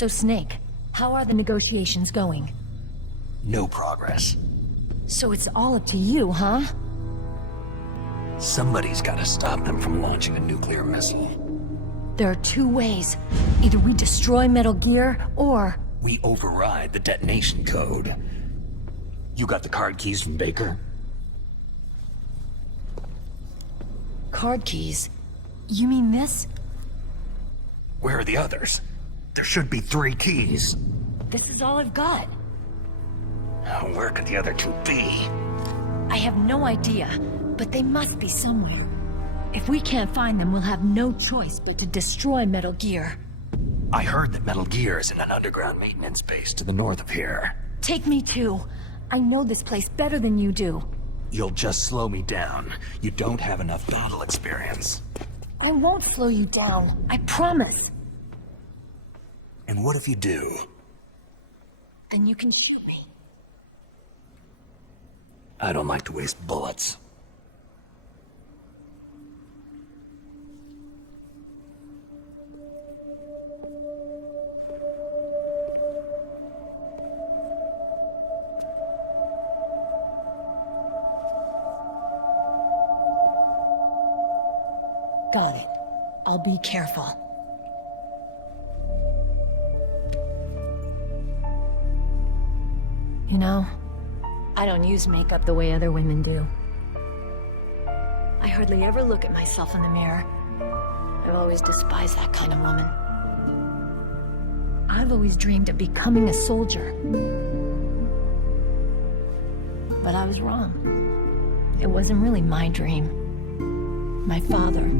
So Snake, how are the negotiations going? No progress. So it's all up to you, huh? Somebody's gotta stop them from launching a nuclear missile. There are two ways. Either we destroy Metal Gear, or... We override the detonation code. You got the card keys from Baker? Card keys? You mean this? Where are the others? There should be 3 keys. This is all I've got. Where could the other 2 be? I have no idea, but they must be somewhere. If we can't find them, we'll have no choice but to destroy Metal Gear. I heard that Metal Gear is in an underground maintenance base to the north of here. Take me too. I know this place better than you do. You'll just slow me down. You don't have enough battle experience. I won't slow you down. I promise. And what if you do? Then you can shoot me. I don't like to waste bullets. Got it. I'll be careful. You know, I don't use makeup the way other women do. I hardly ever look at myself in the mirror. I've always despised that kind of woman. I've always dreamed of becoming a soldier. But I was wrong. It wasn't really my dream. My father,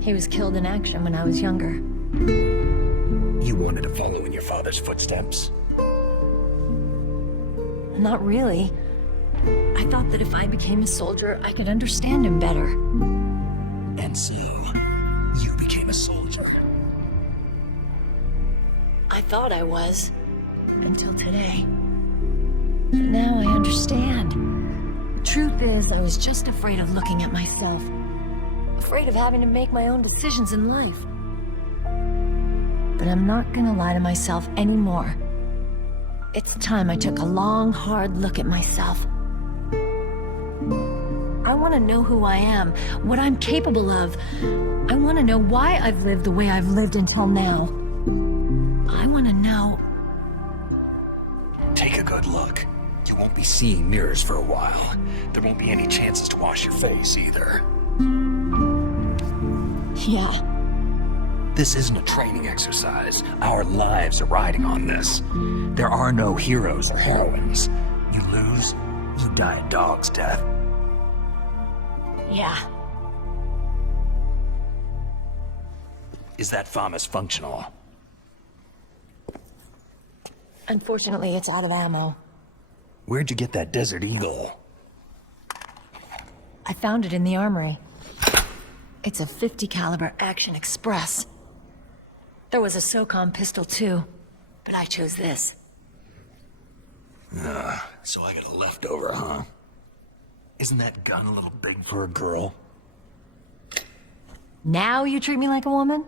he was killed in action when I was younger. You wanted to follow in your father's footsteps? Not really. I thought that if I became a soldier, I could understand him better. And so, you became a soldier. I thought I was, until today. But now I understand. The truth is, I was just afraid of looking at myself. Afraid of having to make my own decisions in life. But I'm not gonna lie to myself anymore. It's time I took a long, hard look at myself. I want to know who I am, what I'm capable of. I want to know why I've lived the way I've lived until now. I want to know... Take a good look. You won't be seeing mirrors for a while. There won't be any chances to wash your face either. Yeah. This isn't a training exercise. Our lives are riding on this. There are no heroes or heroines. You lose, you die a dog's death. Yeah. Is that FAMAS functional? Unfortunately, it's out of ammo. Where'd you get that Desert Eagle? I found it in the armory. It's a .50 caliber Action Express. There was a SOCOM pistol too, but I chose this. So I got a leftover, huh? Isn't that gun a little big for a girl? Now you treat me like a woman?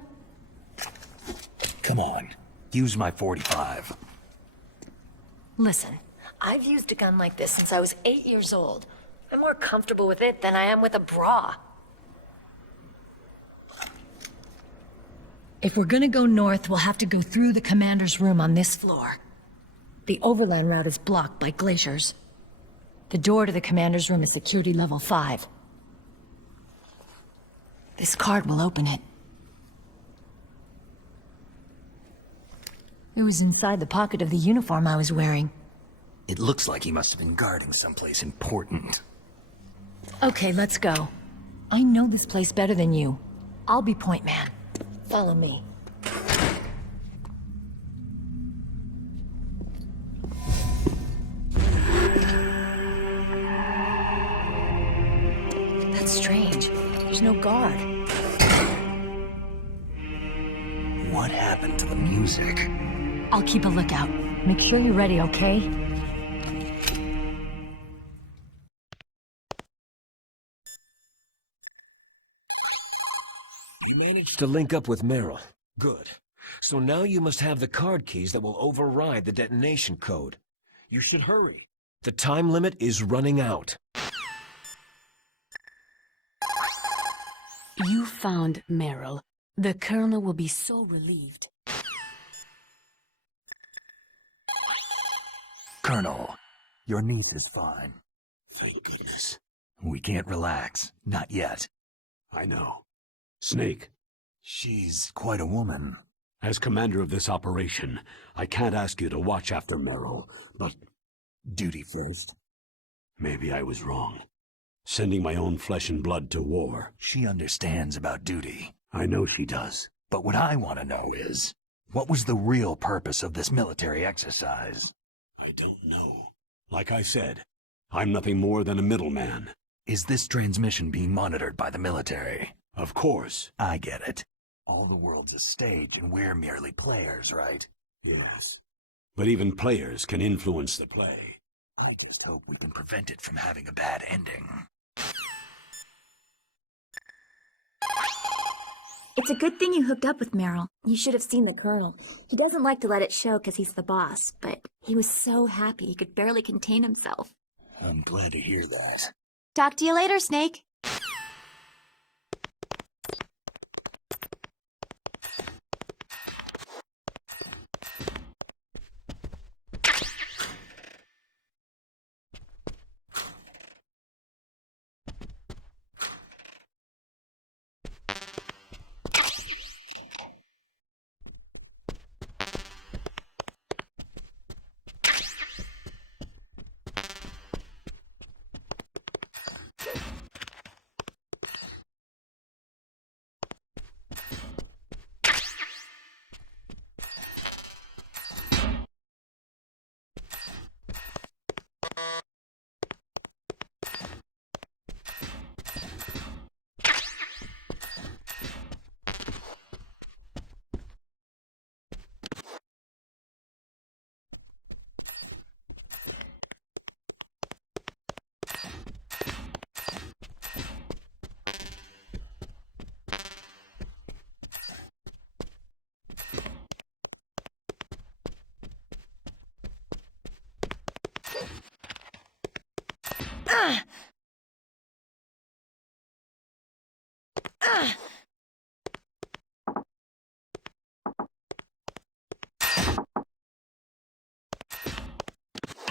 Come on, use my .45. Listen, I've used a gun like this since I was 8 years old. I'm more comfortable with it than I am with a bra. If we're gonna go north, we'll have to go through the commander's room on this floor. The overland route is blocked by glaciers. The door to the commander's room is security level 5. This card will open it. It was inside the pocket of the uniform I was wearing. It looks like he must have been guarding someplace important. Okay, let's go. I know this place better than you. I'll be point man. Follow me. That's strange. There's no guard. What happened to the music? I'll keep a lookout. Make sure you're ready, okay? You managed to link up with Meryl. Good. So now you must have the card keys that will override the detonation code. You should hurry. The time limit is running out. You found Meryl. The Colonel will be so relieved. Colonel, your niece is fine. Thank goodness. We can't relax. Not yet. I know. Snake, She's quite a woman. as commander of this operation, I can't ask you to watch after Meryl, but Duty first. maybe I was wrong. Sending my own flesh and blood to war. She understands about duty. I know she does. But what I want to know is, what was the real purpose of this military exercise? I don't know. Like I said, I'm nothing more than a middleman. Is this transmission being monitored by the military? Of course. I get it. All the world's a stage and we're merely players, right? Yes. But even players can influence the play. I just hope we can prevent it from having a bad ending. It's a good thing you hooked up with Meryl. You should have seen the Colonel. He doesn't like to let it show because he's the boss, but he was so happy he could barely contain himself. I'm glad to hear that. Talk to you later, Snake.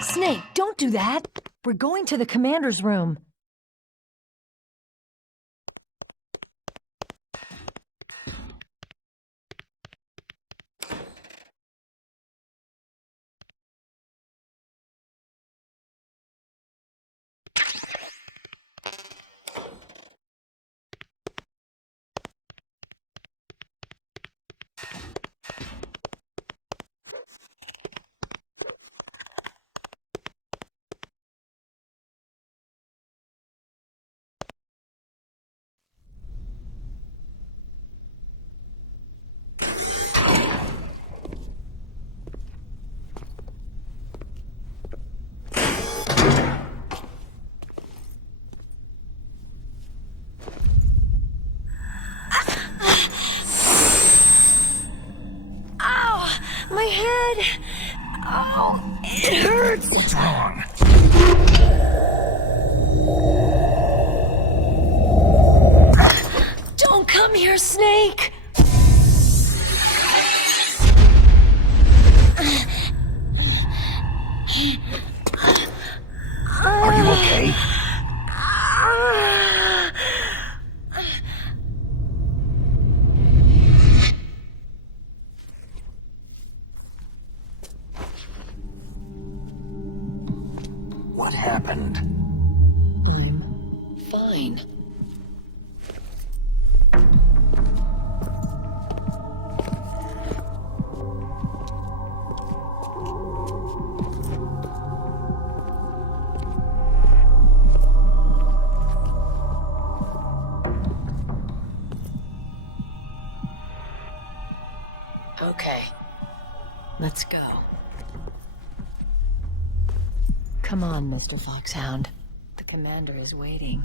Snake, don't do that! We're going to the commander's room. My head! Oh, it hurts! What's wrong? Don't come here, Snake! Are you okay? What happened? I'm fine. Okay, let's go. Come on, Mr. Foxhound. The commander is waiting.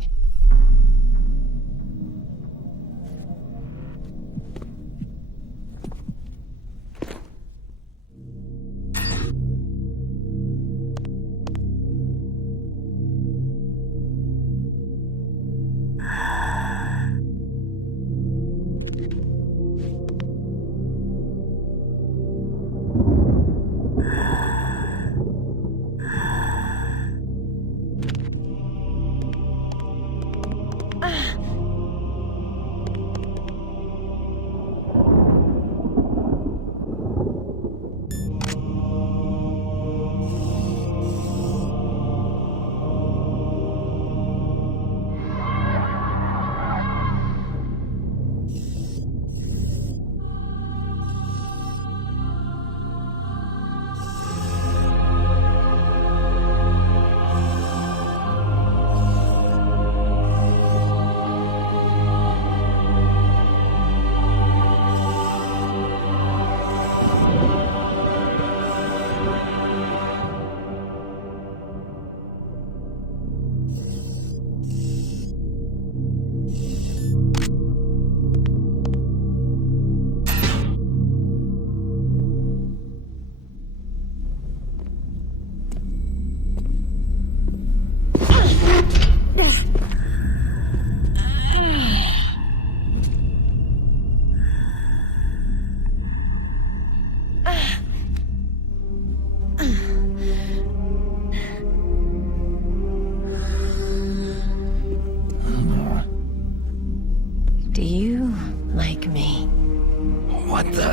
What the?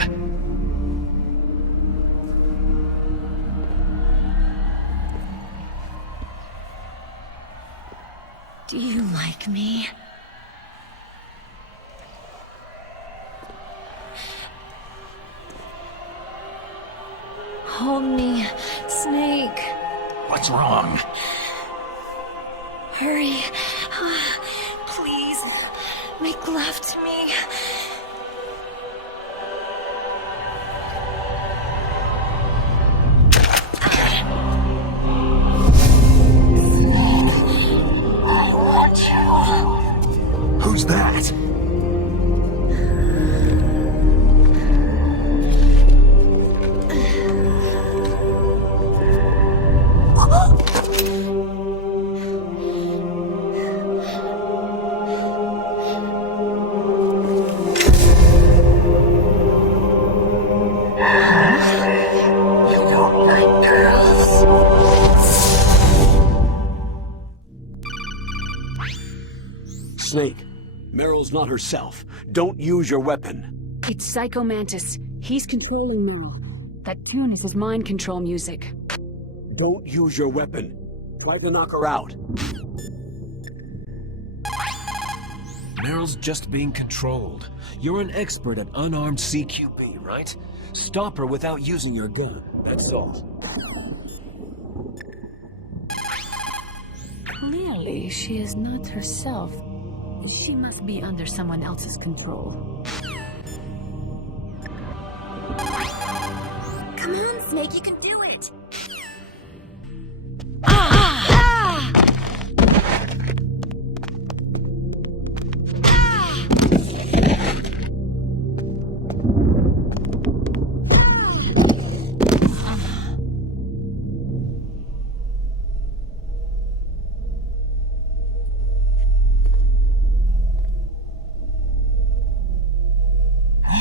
Do you like me? Hold me, Snake. What's wrong? Hurry. Please, make love to me. I want you. Who's that? Snake, Meryl's not herself. Don't use your weapon. It's Psycho Mantis. He's controlling Meryl. That tune is his mind control music. Don't use your weapon. Try to knock her out. Meryl's just being controlled. You're an expert at unarmed CQB, right? Stop her without using your gun, that's all. Clearly, she is not herself. She must be under someone else's control. Come on, Snake, you can do it.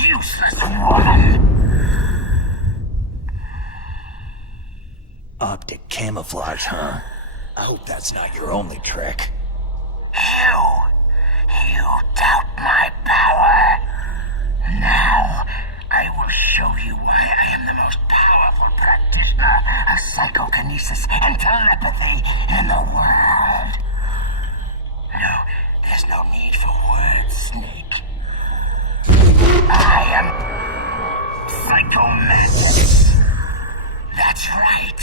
Useless woman! Optic camouflage, huh? I hope that's not your only trick. You doubt my power. Now, I will show you why I am the most powerful practitioner of psychokinesis and telepathy in the world. No, there's no need for words, Snake. I am Psycho Mantis. That's right.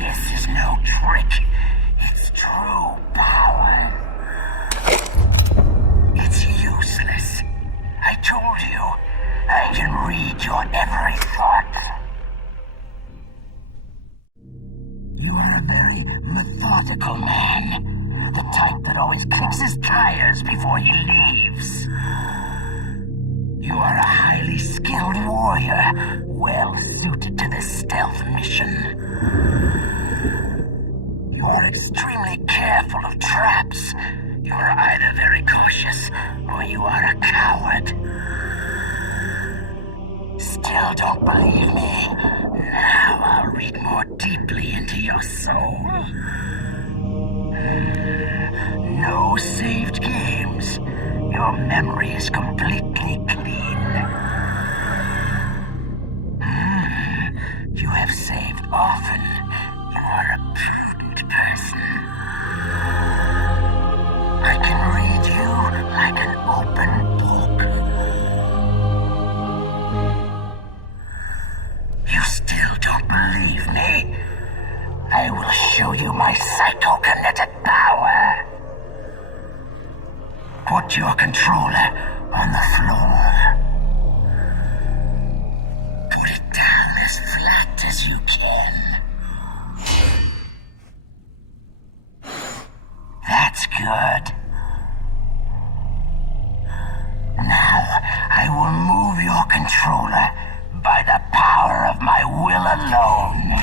This is no trick. It's true power. It's useless. I told you, I can read your every thought. You are a very methodical man. The type that always kicks his tires before he leaves. You are a highly skilled warrior, well suited to this stealth mission. You are extremely careful of traps. You are either very cautious, or you are a coward. Still don't believe me? Now I'll read more deeply into your soul. No saved games. Your memory is completely clean. You have saved often. You are a prudent person. I can read you like an open book. You still don't believe me? I will show you my psychokinetic power. Put your controller on the floor. Put it down as flat as you can. That's good. Now, I will move your controller by the power of my will alone.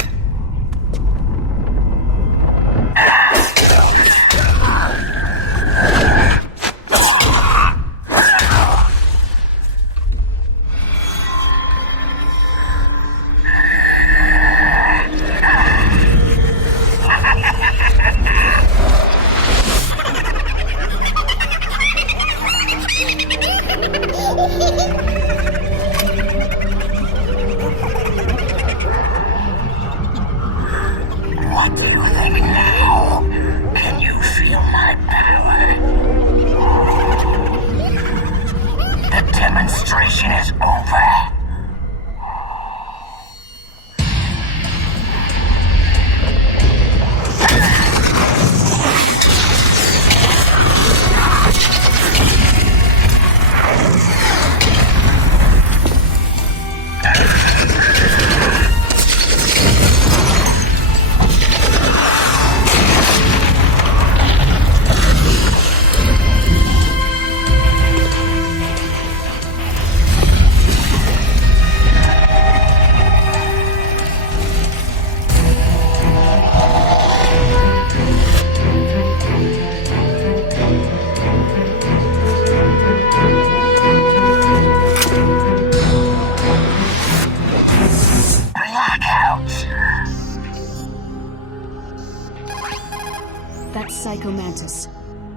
Psycho Mantis,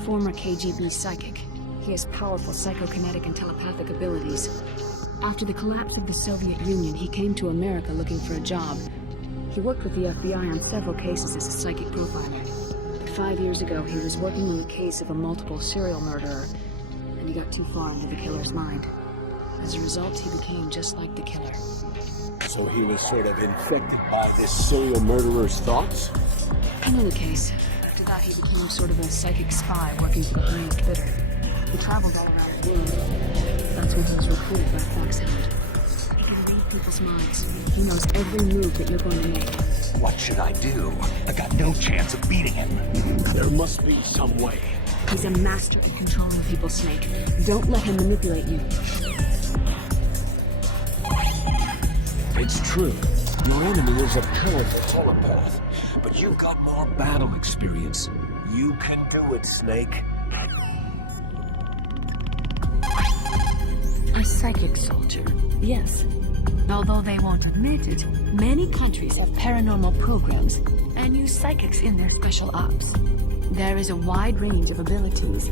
former KGB psychic. He has powerful psychokinetic and telepathic abilities. After the collapse of the Soviet Union, he came to America looking for a job. He worked with the FBI on several cases as a psychic profiler. But 5 years ago, he was working on the case of a multiple serial murderer, and he got too far into the killer's mind. As a result, he became just like the killer. So he was sort of infected by this serial murderer's thoughts? In any case, after that he became sort of a psychic spy working for the Brave Bitter. He traveled all around the world. That's when he was recruited by Foxhound. He can read people's minds. He knows every move that you're going to make. What should I do? I got no chance of beating him. There must be some way. He's a master at controlling people, Snake. Don't let him manipulate you. It's true. Your enemy is a powerful telepath, but you've got more battle experience. You can do it, Snake. A psychic soldier, yes. Although they won't admit it, many countries have paranormal programs and use psychics in their special ops. There is a wide range of abilities.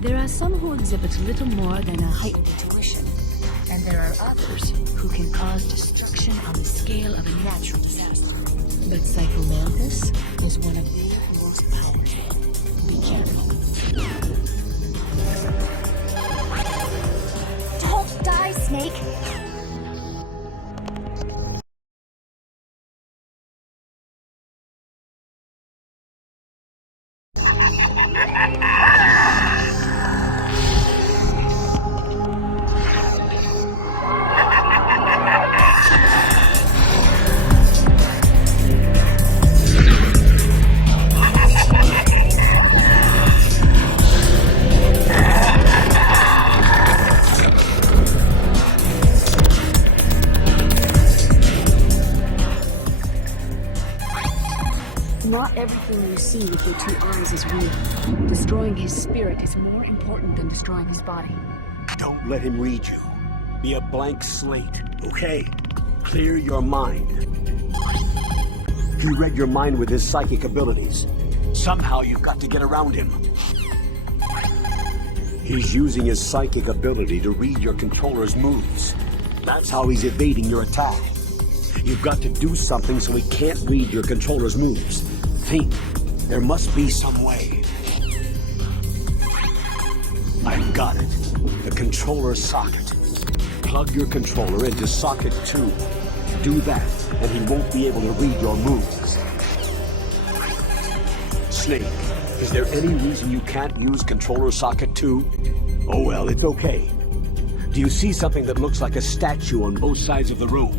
There are some who exhibit little more than a heightened intuition, and there are others who can cause destruction on the scale of a natural disaster. But Psycho Mantis is one of the most powerful. Be careful. Don't die, Snake! Not everything you see with your 2 eyes is real. Destroying his spirit is more important than destroying his body. Don't let him read you. Be a blank slate, okay? Clear your mind. He read your mind with his psychic abilities. Somehow you've got to get around him. He's using his psychic ability to read your controller's moves. That's how he's evading your attack. You've got to do something so he can't read your controller's moves. Think. There must be some way. I've got it. The controller socket. Plug your controller into socket 2. Do that, and he won't be able to read your moves. Snake, is there any reason you can't use controller socket 2? Oh well, it's okay. Do you see something that looks like a statue on both sides of the room?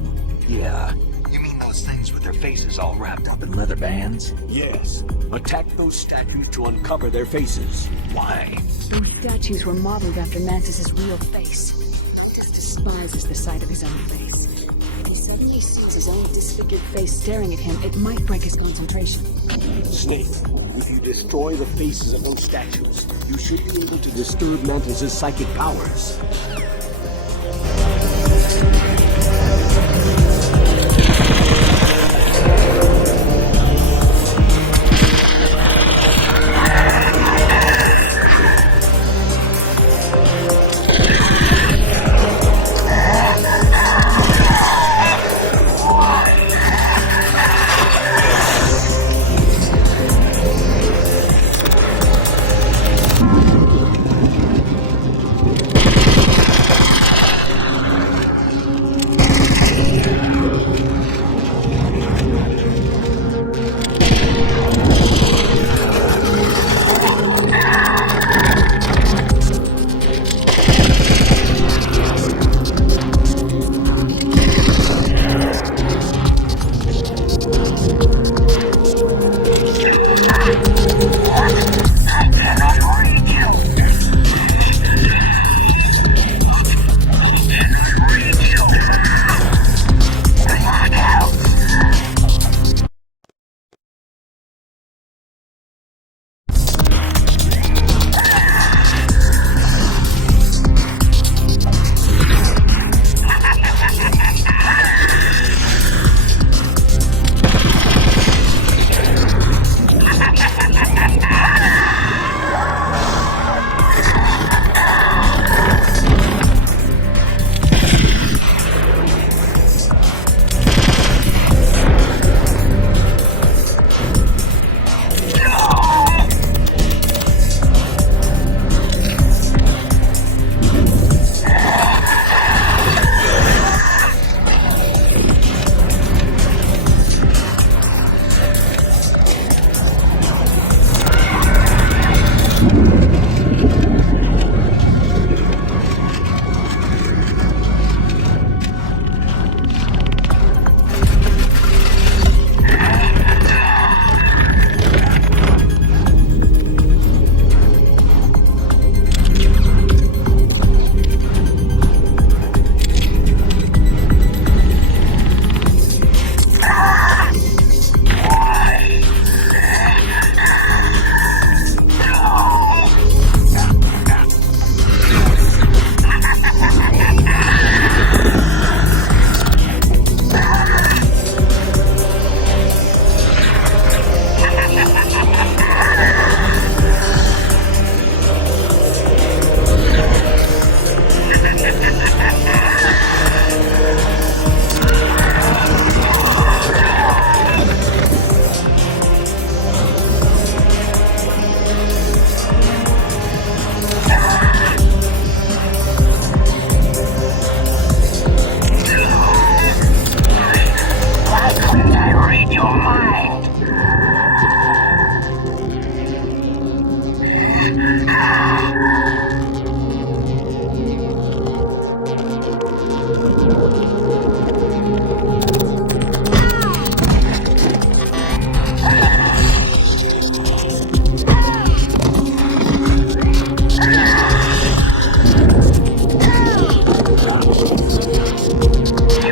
Yeah. You mean those things with their faces all wrapped up in leather bands? Yes. Attack those statues to uncover their faces. Why? Those statues were modeled after Mantis's real face. Mantis despises the sight of his own face. If he suddenly sees his own disfigured face staring at him, it might break his concentration. Snake, if you destroy the faces of those statues, you should be able to disturb Mantis' psychic powers.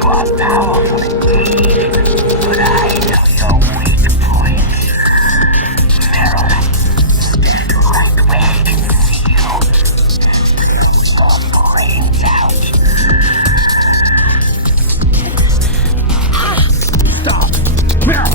are powerful indeed, but I know your weak points. Meryl, stand right where I can see you. Your brains out. Stop! Meryl!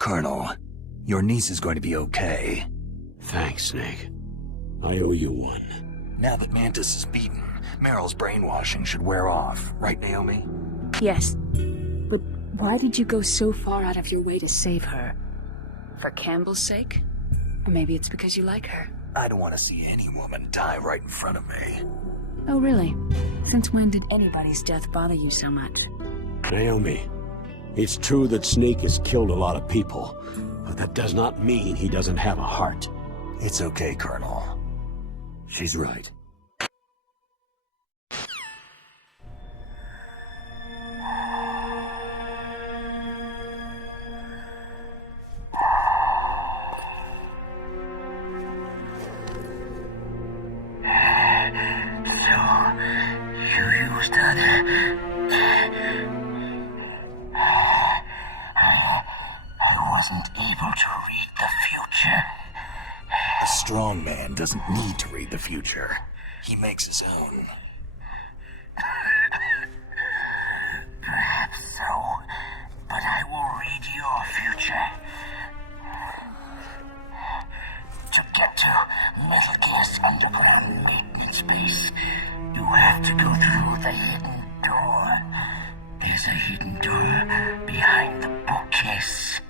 Colonel, your niece is going to be okay. Thanks, Snake. I owe you one. Now that Mantis is beaten, Meryl's brainwashing should wear off, right, Naomi? Yes. But why did you go so far out of your way to save her? For Campbell's sake? Or maybe it's because you like her? I don't want to see any woman die right in front of me. Oh, really? Since when did anybody's death bother you so much? Naomi, it's true that Snake has killed a lot of people, but that does not mean he doesn't have a heart. It's okay, Colonel. She's right. A strong man doesn't need to read the future. He makes his own. Perhaps so, but I will read your future. To get to Metal Gear's underground maintenance base, you have to go through the hidden door. There's a hidden door behind the bookcase.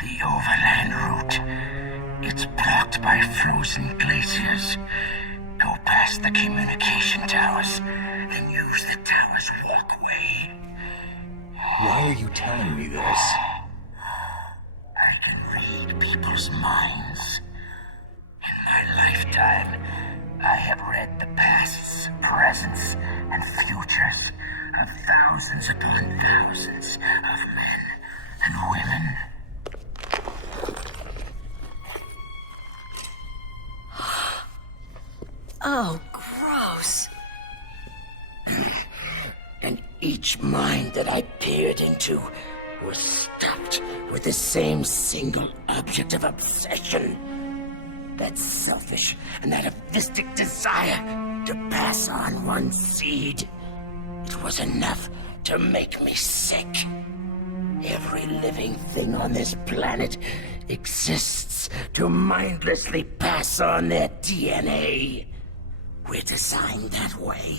The overland route. It's blocked by frozen glaciers. Go past the communication towers and use the tower's walkway. Why are you telling me this? I can read people's minds. In my lifetime, I have read the pasts, presents, and futures of thousands upon thousands of men and women. Oh, gross. And each mind that I peered into was stuffed with the same single object of obsession. That selfish and atavistic desire to pass on one seed. It was enough to make me sick. Every living thing on this planet exists to mindlessly pass on their DNA. We're designed that way.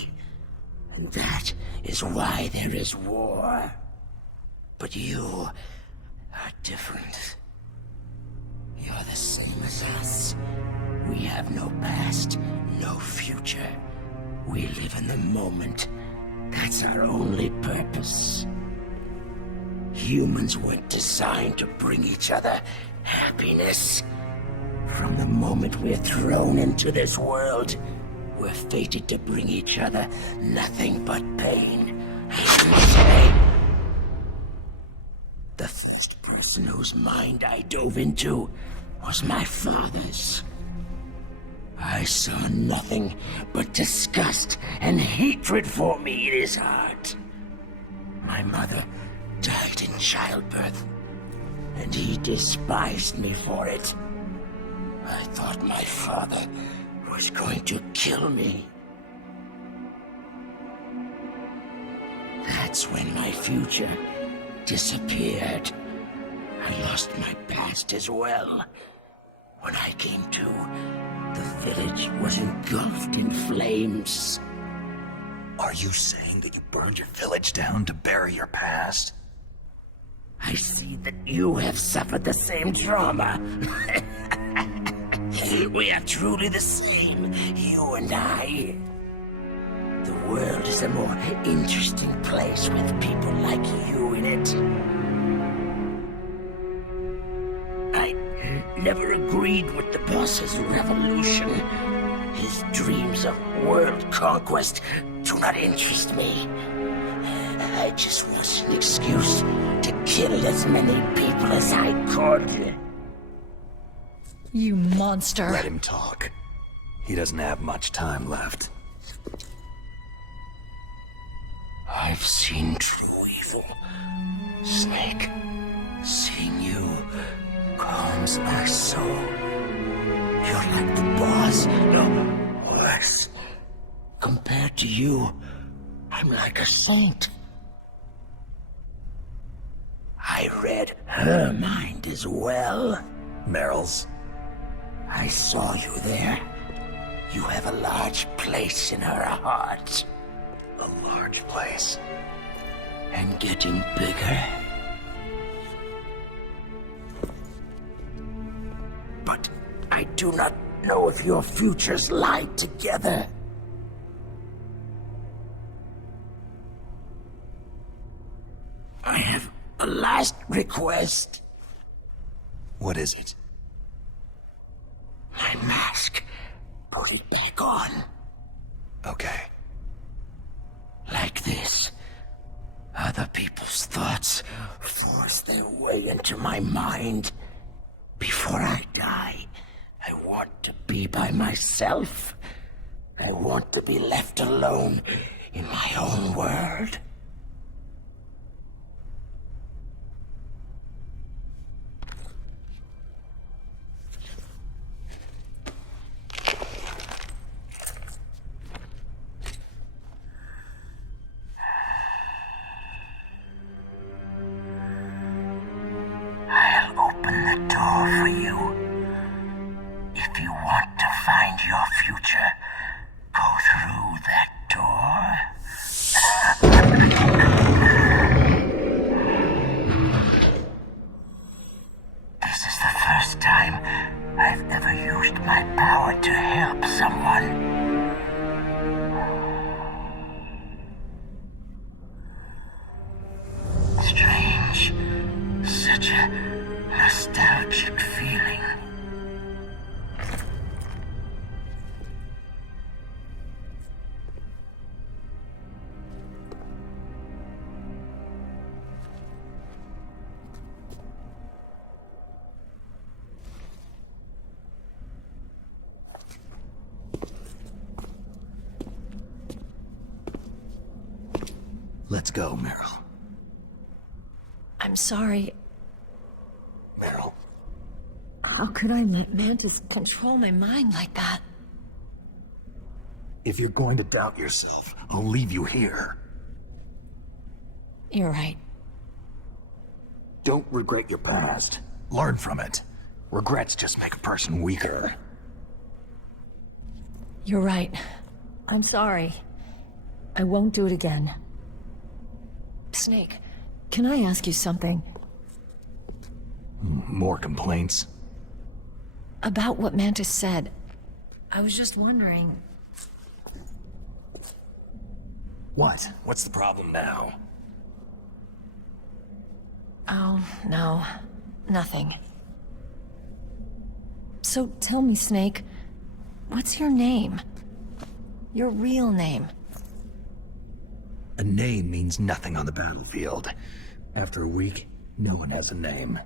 And that is why there is war. But you are different. You're the same as us. We have no past, no future. We live in the moment. That's our only purpose. Humans weren't designed to bring each other happiness. From the moment we're thrown into this world, we're fated to bring each other nothing but pain and misery. The first person whose mind I dove into was my father's. I saw nothing but disgust and hatred for me in his heart. My mother died in childbirth, and he despised me for it. I thought my father was going to kill me. That's when my future disappeared. I lost my past as well. When I came to, the village was engulfed in flames. Are you saying that you burned your village down to bury your past? I see that you have suffered the same trauma. We are truly the same, you and I. The world is a more interesting place with people like you in it. I never agreed with the boss's revolution. His dreams of world conquest do not interest me. I just was an excuse to kill as many people as I could. You monster. Let him talk. He doesn't have much time left. I've seen true evil. Snake, seeing you calms my soul. You're like the boss, no worse. Compared to you, I'm like a saint. I read her mind as well. Meryl's? I saw you there. You have a large place in her heart. A large place. And getting bigger. But I do not know if your futures lie together. I have a last request. What is it? My mask. Put it back on. Okay. Like this. Other people's thoughts force their way into my mind. Before I die, I want to be by myself. I want to be left alone in my own world. I'll open the door for you. If you want to find your future, go through that door. Let's go, Meryl. I'm sorry. Meryl. How could I let Mantis control my mind like that? If you're going to doubt yourself, I'll leave you here. You're right. Don't regret your past. Learn from it. Regrets just make a person weaker. You're right. I'm sorry. I won't do it again. Snake, can I ask you something? More complaints? About what Mantis said. I was just wondering. What? What's the problem now? Oh, no. Nothing. So tell me, Snake, what's your name? Your real name? A name means nothing on the battlefield. After a week, no one has a name.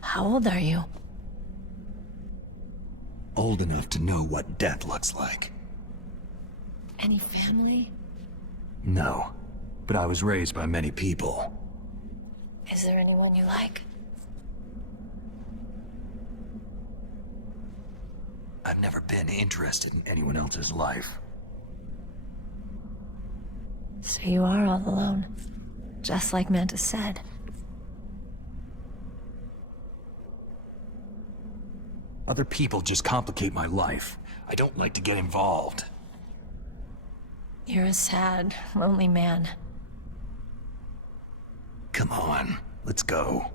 How old are you? Old enough to know what death looks like. Any family? No, but I was raised by many people. Is there anyone you like? I've never been interested in anyone else's life. So you are all alone, just like Mantis said. Other people just complicate my life. I don't like to get involved. You're a sad, lonely man. Come on, let's go.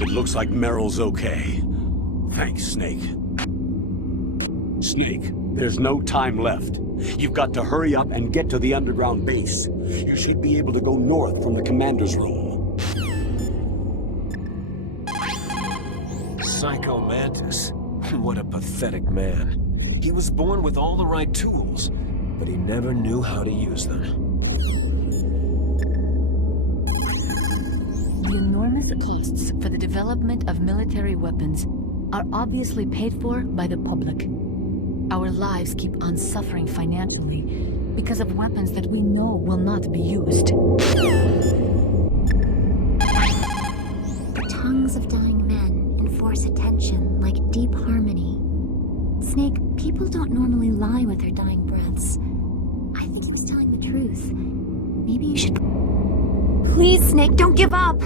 It looks like Meryl's okay. Thanks, Snake. Snake, there's no time left. You've got to hurry up and get to the underground base. You should be able to go north from the commander's room. Psycho Mantis. What a pathetic man. He was born with all the right tools, but he never knew how to use them. The enormous costs for the development of military weapons are obviously paid for by the public. Our lives keep on suffering financially because of weapons that we know will not be used. The tongues of dying men enforce attention like deep harmony. Snake, people don't normally lie with their dying breaths. I think he's telling the truth. Maybe you should... Please, Snake, don't give up!